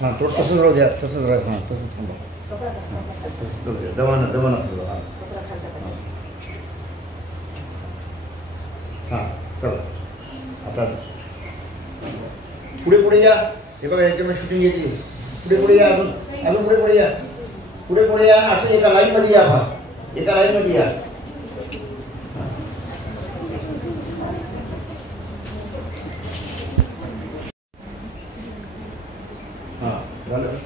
हां थोडं तसंच राहू द्या, तसंच राहा. हां तसंच थांबा. तसंच राहू द्या, दमानं दमानं थांबा. हां हां चला आता पुढे पुढे या. हे बघा याच्यामध्ये शूटिंग घेतली. पुढे पुढे या, अजून अजून पुढे पुढे या, पुढे पुढे या. असं एका लाईनमध्ये या. पहा एका लाईनमध्ये या. हां झालं.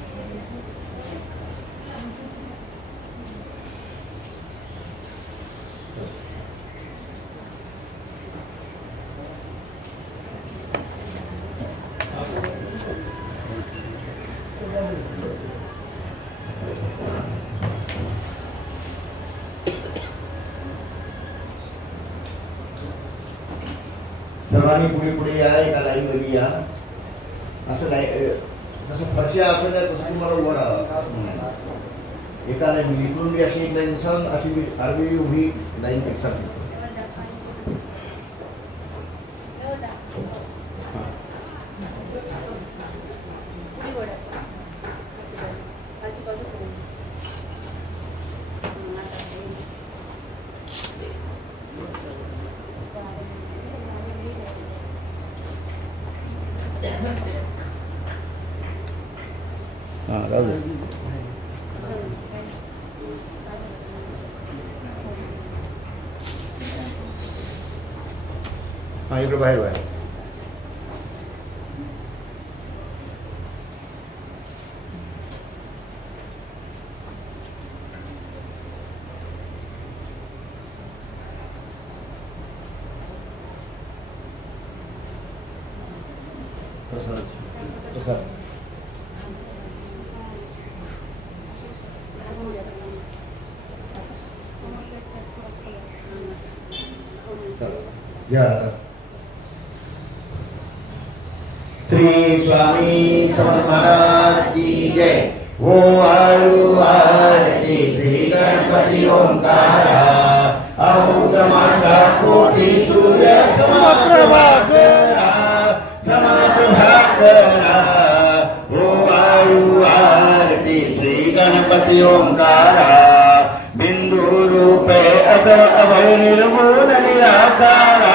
सर्वांनी पुढे पुढे या, एका लाईन मध्ये या. असं जसं फरशा असं नाही तसं तुम्हाला उभं राहावं असं म्हणायला. एका लाईन इकडून बी अशी एक लाईन असाल, अशी बी आडवी उभी लाईन पेक्षा. हां राहू दे. हां इकडे बाहेर बाहेर. प्रसाद या. श्री स्वामी समर्थ महाराज की जय. ओ आळू आरती श्री गणपती ओंकारा. अमृत माता कोटी सूर्य समाप्रभाकरा, समाप्रभाकरा. ओ आळू आरती श्री गणपती ओंकारा. बिंदु रूपे अचल अभय निर्गुण निराकारा.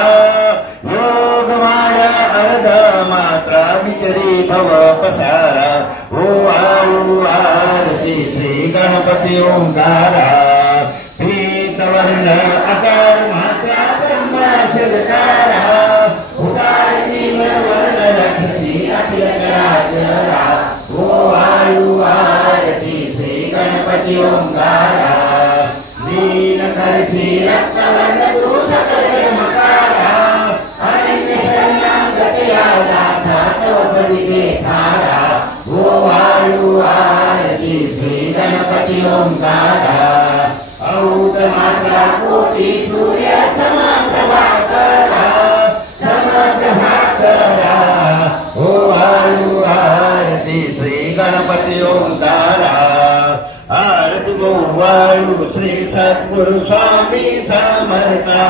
योग माया अर्ध मात्रा विचरी भव पसारा. ओ आळू आरती श्री गणपती ओंकारा. पीतवर्ण आकार मात्रा ब्रह्मा शिवकारा. उदारणी वर्ण रक्षसी अखिल चराचरा. ओ आळू आरती श्री गणपती ओंकारा. दीन करसी रक्तवर्ण तू सकल जन्मकारा. अनन्य शरणागतया दासा तव पदी देखारा. ओ आळू आरती श्री गणपती ओंकारा. औत मात्रा कोटी सूर्य समाप्रभाकरा, समाप्रभाकरा. ओ आळू आरती श्री गणपती ओंकारा. आरती गोवाळू श्री सद्गुरु स्वामी समर्था.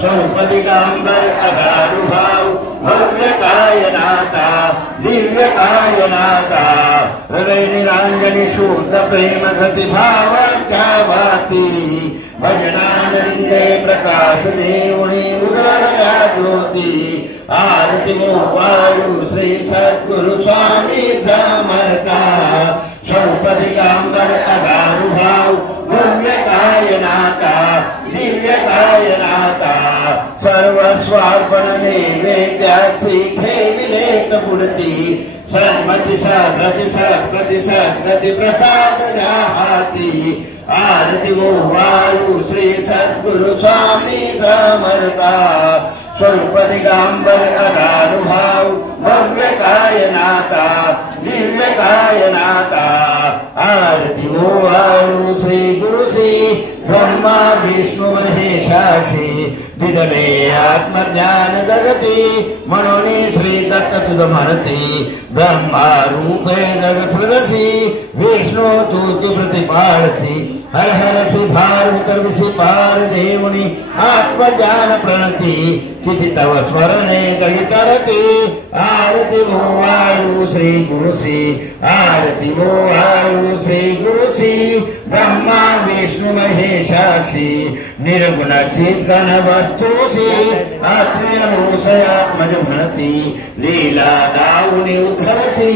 स्वरूप दिगंबर अगारुभाव भव्य कायनाथा, दिव्य कायनाथा. हृदय निरांजनी शुद्ध प्रेम धृती भावाच्या वाती. भजनानंदे प्रकाश देऊणी उदरल्या ज्योती. आरती गोवाळू श्री सद्गुरु स्वामी समर्था. स्वरूप दिगंबर अगारुभाव भव्य कायनाथा, दिव्य कायनाथा. सर्वस्वार्पण नैवेद्यासी ठेविलेत पुढती. सन्मती सद्गती सद्गती सद्गती प्रसाद द्या हाती. आरती गोवाळू श्री सद्गुरु स्वामी समर्था. स्वरूप दिगंबर अगारुभाव भव्य कायनाथा, दिव्य कायनाथा. आरती गोवाळू श्री गुरु श्री ब्रह्मा विष्णू महेशासी. दिदले आत्मज्ञान जगती म्हणून श्री दत्त तुझ म्हणती. ब्रह्मा रूपे जग सृजसी विष्णू तुझ प्रतिपाळसी. हर हर से भार उतर से पार देवनी आत्मज्ञान प्रणति चिति तव स्मरणे गई तरती आरती वो वायु श्री गुरु श्री आरती वो वायु श्री गुरु श्री ब्रह्मा विष्णु महेशा श्री निर्गुण चित गण वस्तु श्री आत्मज भणती लीला दाउनि उद्धर श्री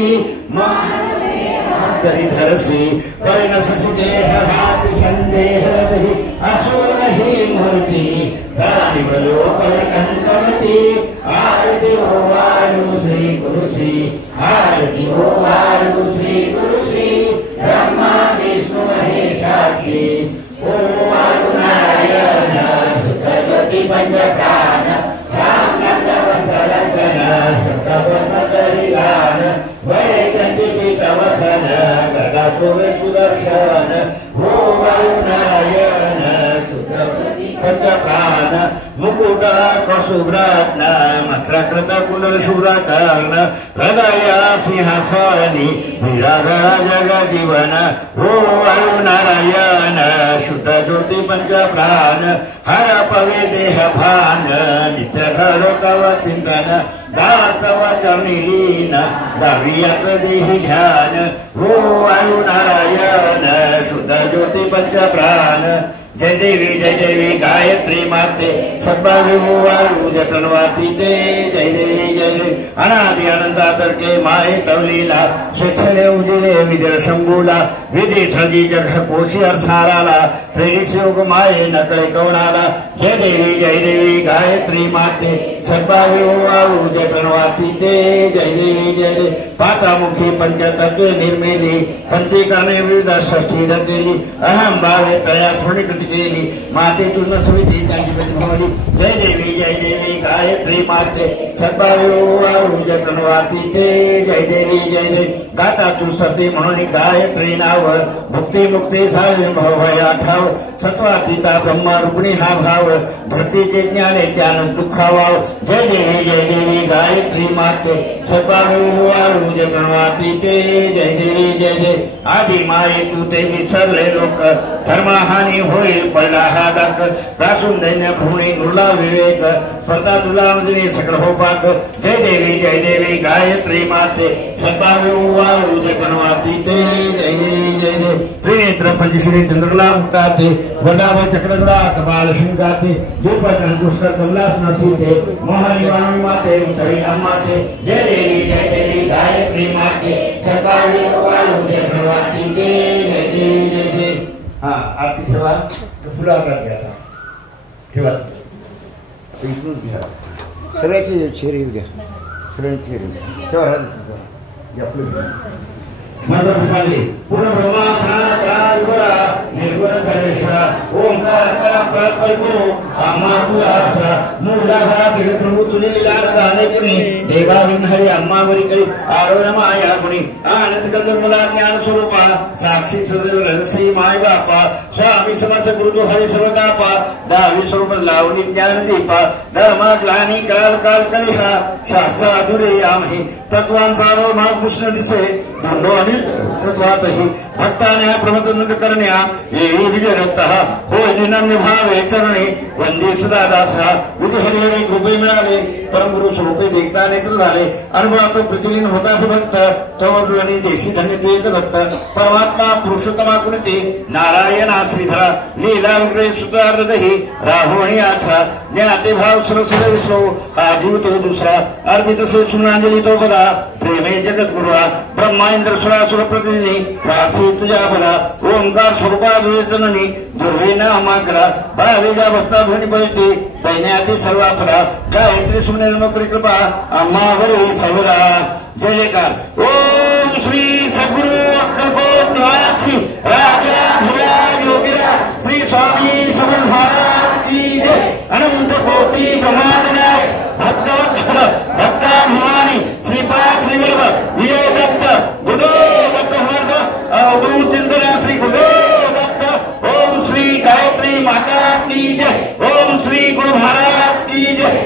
धरसी परिणसि देह हाथ संदेह रहि असो नहीं मूर्ति तानिवलोकनकंतमति आरती ओ वायु श्री गुरु श्री आरती ओ वायु श्री गुरु श्री ब्रह्मा विष्णु महेशा श्री ओ वायु नारायण सुत ज्योति पंच प्राण सामनंद वसरचन सुत पद्मकरिगान वैजंती पितवसन गदा शोभे सुदर्शन ओ वायु नारायण सुत पंच प्राण मुकुट कौसुभरत्न मकरकृत कुंडल शुभ्रकर्ण हृदय सिंहासनी विराधर जग जीवन ओ वायु नारायण शुद्ध ज्योति पंच प्राण हर पवे देह भान नित्य घडो तव चिंतन दास तव चरणी लीन दावियाच देहि ध्यान ओ वायु नारायण शुद्ध ज्योति पंच प्राण जय देवी गायत्री माते सद्भाविभो वायु जय प्रणवाती ते जय देवी अनादि अनंतातर के माए तव लीला स्वेच्छने उजिले विजय शंभूला विधि सजी जग कोशी साराला प्रेरित योग माए नकळे कवनाला जय देवी गायत्री माते सद्भाविभो वायु जय प्रणवाती ते जय देवी पाचामुखी पंचतत्वे निर्मिली पंचीकरणे विविध षष्ठी रचली अहम भावे त्रया स्मृतिकृती केली माते तुझ सविती त्यांची प्रतिभावली जय देवी गायत्री माते सद्भाविभो वायु जय प्रणवाती ते जय देवी गाता तू सती म्हणून गायत्री नाव भुक्ती मुक्ती झाले भवभया ठाव सत्वातीता ब्रह्मा रुक्मिणी हा भाव धरतीचे ज्ञाने त्यान दुःखावाव जय देवी गायत्री माते सद्भाविभो वायु जय प्रणवाती ते जय देवी आदि माये तू ते विसरले लोक धर्महानी होईल पडला हा दाक रासून दैन्य भ्रूणी नृला विवेक स्पर्धा तुला मजली सकळ हो पाक जय देवी गायत्री माते सद्भाविभो वायु जय प्रणवाती ते जय देवी त्रिनेत्र पंचशिरी चंद्रकला मुक्ताते वल्लभ चक्रधरा कपाल शृंगाते द्रुपद अंकुश कमलासन सीते मोहनिवाणी माते उत्तरी अम्माते जय देवी गायत्री माते सद्भाविभो वायु जय प्रणवाती ते जय देवी हाँ आरती सेवा फुला कर दिया था ठेवा इकडून घ्या सगळ्याची छेरी घ्या सगळ्यांची छेरी ठेवा मदपुष्पाली पूर्ण ब्रह्मासना निर्गुण सर्वेश्वरा ओंकार कल्पो अम्मा मूलाधारा प्रभु तुझे लाड गाणे कुणी देवा विघ्नहरी अम्मावरी करी आरोग्य माया कुणी आनंद कंदर मुला ज्ञान स्वरूपा साक्षी सदैव रहस्य माय बापा स्वामी समर्थ गुरु हरी सर्वतापा दावी स्वरूप लावणी ज्ञान दीपा धर्मा ग्लानी कराल काल कलिहा शास्त्र अधुरे यामहि तत्वांसारो माग कृष्ण दिसे दंडो अनिल तत्वातहि भक्ताने प्रमदनंद करण्या येहि विजयरत्तः होय निनम्य भावे चरणे वंदे सदा दासा विधि हरिहरी कृपे मिळाले परम गुरु स्वरूपे देखता नेत्र झाले अनुभवात प्रतिलीन होतास भक्त तवध्वनी देशी धन्य द्वेक दत्त परमात्मा पुरुषोत्तमा कुणते नारायण श्रीधरा लीला विग्रह सुतारदहि राहुणी आथरा ज्ञाते भाव सरस्वती विष्णू आजीव तो दुसरा अर्पित से सुनांजली तो बदा प्रेमे जगत गुरुआ ब्रह्मा इंद्र सुरासुर प्रतिनिधी प्रार्थी तुझ्या बला ओंकार स्वरूपा जननी दुर्वे नामा करा भावेजा बसता ध्वनी पळते दैन्याती सर्वापरा गायत्री सुमने नमकरी कृपा अम्मावरी सर्वदा जय जयकार ओम श्री सद्गुरु अक्कलकोट निवासी राजा धीरा योगिरा श्री स्वामी समर्थ महाराज की जय अनंत कोटि ब्रह्मांड नायक भक्तवत्सल भक्ताभिमानी श्रीपाद श्रीवल्लभ विजय दत्त गुरुदेव दत्त समर्थ अवधूत चिंतन श्री गुरुदेव दत्त ओम श्री गायत्री माता की जय ओम श्री गुरु महाराज की जय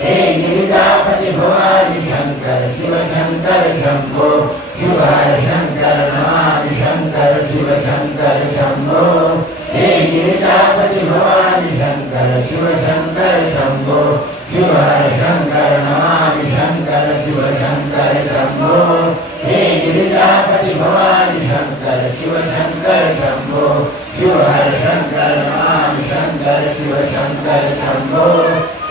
शिव शंकर शंभो शिव हर शंकर नमामि शंकर शिव शंकर शंभो हे गिरिजापति भवानी शंकर शिव शंकर शंभो शिव हर शंकर नमामि शंकर शिव शंकर शंभो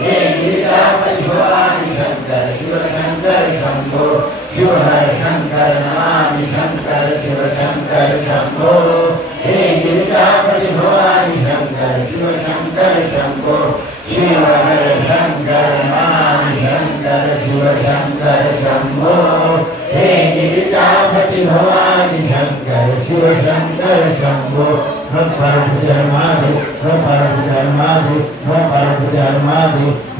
हे गिरिजापति भवानी शंकर शिव शंकर शंभो शिव हर शंकर नमामि शंकर शिव शंकर शंभो हे गिरिजापति भवानी शंकर शिव शंकर शंभो शिव हर शंकर नमामि शंकर शिव शंकर शंभो हे गिरिजापति भवानी शंकर शिव शंकर शंभो पार्वती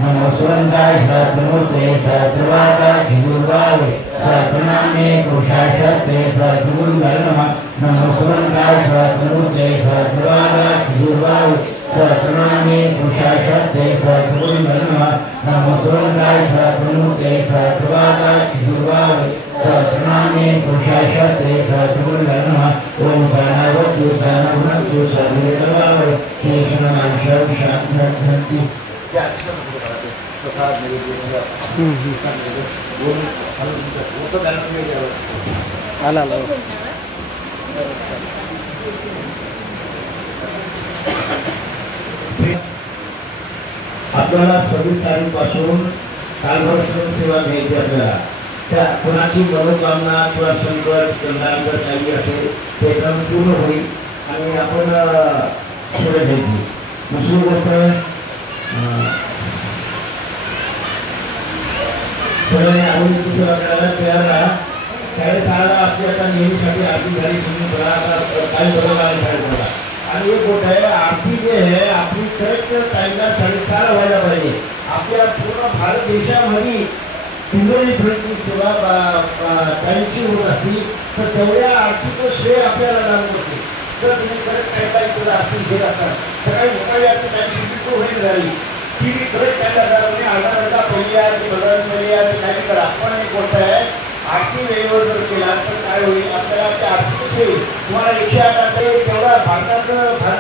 नमो सुवंदाय सहस्रमूर्ते सहस्रवादा शिवुर्वावे सहस्रनामे पुरुषाशक्ते सहस्रगुरुधर्मः नमो सुवंदाय सहस्रमूर्ते सहस्रवादा शिवुर्वावे सहस्रनामे पुरुषाशक्ते सहस्रगुरुधर्मः नमो सुवंदाय सहस्रमूर्ते सहस्रवादा शिवुर्वावे सहस्रनामे पुरुषाशक्ते सहस्रगुरुधर्मः ओम सहनावतु सहनभुनक्तु सर्वेदवावै केशवनां शांति प्रसाद आपल्याला 26 तारीखपासून कालभर सेवा घ्यायची आपल्याला त्या कुणाची मनोकामना किंवा संकट जर काही असेल ते पूर्ण होईल आणि आपण सेवा घ्यायची. दुसरी गोष्ट सगळ्यांनी आवडीची सेवा करायला तयार राहा. 6:30ला आपली आता नेहमीसाठी आरती झाली समजून बघा. आता काही बरोबर आहे 6:30ला. आणि एक गोष्ट आहे आरती जे आहे आपली करेक्ट टाईमला 6:30ला व्हायला पाहिजे. आपल्या पूर्ण भारत देशामध्ये पिंपरी फिरती सेवा टाईमची होत असती तर तेवढ्या आरतीचं श्रेय आपल्याला लागू होते. जर तुम्ही करेक्ट टाईमला इथं आरती घेत असतात सकाळी सकाळी आरती टाईमची बिलकुल होईल झाली ती करेक्ट टाईमला म्हणजे अर्धा घंटा पहिली आहे ती 15 मिनिट पहिली आहे ती काही करा. पण एक गोष्ट आहे आरती वेळेवर जर केला तर काय होईल आपल्याला त्या आरती सेवेत तुम्हाला 108 तेवढा भारत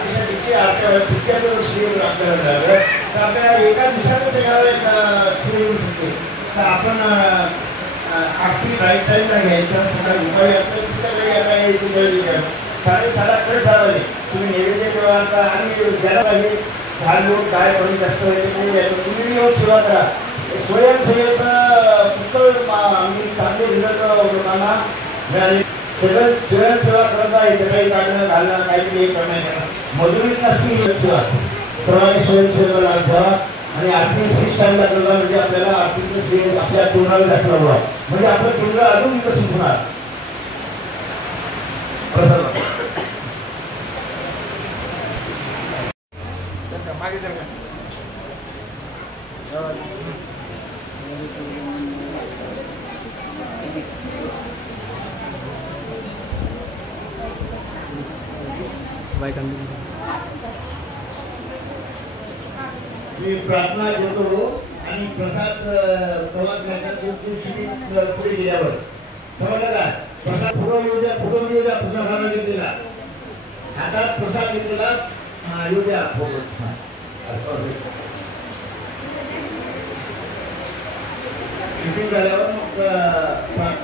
देशात इतके आरत्या तितक्याचं श्रेय आपल्याला झालं तर आपल्याला एका दिवसातच एखादा श्रेय येऊ शकते. तर आपण आरती राईट टाईमला घ्यायचं. सकाळी उपाय सकाळी आता यायची 6:30कडे ठरवले तुम्ही नैवेद्य केव्हा आणता आणि ज्याला पाहिजे झाड लोक काय कमी जास्त व्हायचे कोणी यायचं तुम्ही येऊन सेवा करा. स्वयंसेवेत पुष्कळ आम्ही चांगले रिझल्ट लोकांना मिळाले. सगळं स्वयंसेवा करता येते काही काढणं घालणं काहीतरी हे करणं मजुरीत नसती सेवा असते. सर्वांनी स्वयंसेवेला लाभ द्यावा आणि आरती फिक्स टाईमला करता म्हणजे आपल्याला आरतीचं श्रेय आपल्या केंद्राला दाखल व्हावं म्हणजे आपलं केंद्र अजून विकसित होणार. प्रसाद मी प्रार्थना करतो आणि प्रसाद प्रवास करतात 2 दिवशी पुढे गेल्यावर समजलं का प्रसाद फोटो येऊ द्या प्रसाद हातात घेतलेला हातात प्रसाद घेतलेला येऊ द्या फोटो शूटिंग झाल्यावर मग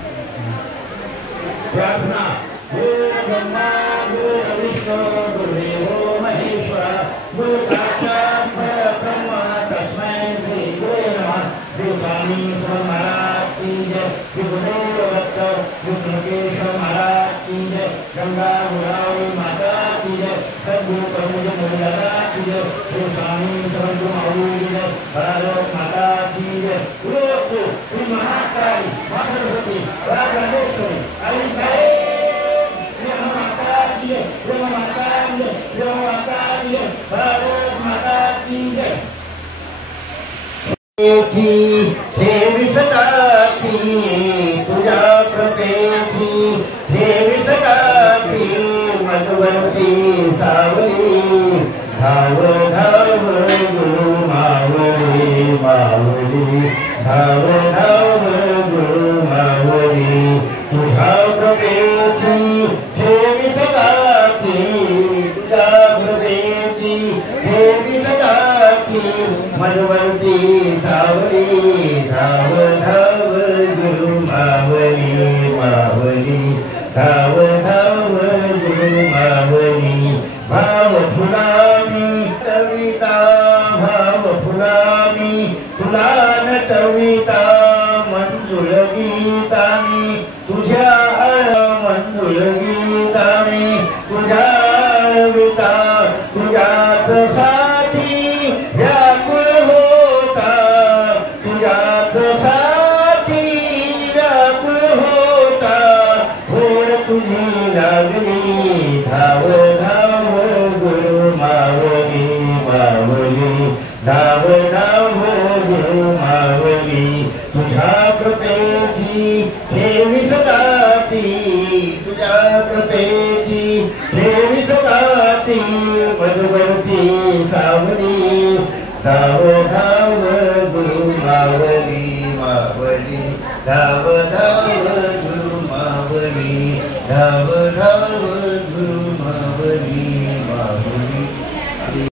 प्रार्थना ब्रह्मा गुरु विष्णू गुरुदेवो महेश्वरा गुरु साक्षात् परब्रह्म तस्मै श्री गुरुवे नमः. श्री स्वामी महाराज की जय. श्री गुरुदेव दत्त श्री त्र्यंबकेश्वर महाराज की जय. गंगा गोदावरी माता की जय. सद्गुरु प्रभुज मुनिदादा की जय. श्री स्वामी गुरु माऊली की जय. भारत माता की जय. गुरु श्री महाकाली मां सरस्वती राजेश्वरी आई साहेब भारत माता की जय. देवी सकाची तुझ्या कृपेची देवी सकाची मधुवंती सावली धाव धाव गुरु मावली मावली धाव धाव गुरु मावली तुझ्या कृपेची देवी सकाची तुझ्या कृपेची देवी सकाची मधुवंती सावली धाव धाव गुरु मावली मावली धाव धाव गुरु मावली भाव फुलामी कविता भाव फुलामी तुला नटविता मंजुळ गीतानी तुझ्या मंजुळ गीतानी तुझ्या विता तुझ्याच साठी व्याकुळ होता तुझ्याच साठी व्याकुळ होता होर तुझी लागली धाव धाव गुरु मावली मावली धाव धाव गुरु मावली तुझ्या कृपेची ठेवी सदाची तुझ्या कृपेची ठेवी सदाची मधुवंती सावली धाव धाव गुरु मावली मावली धाव धाव गुरु मावली धाव धाव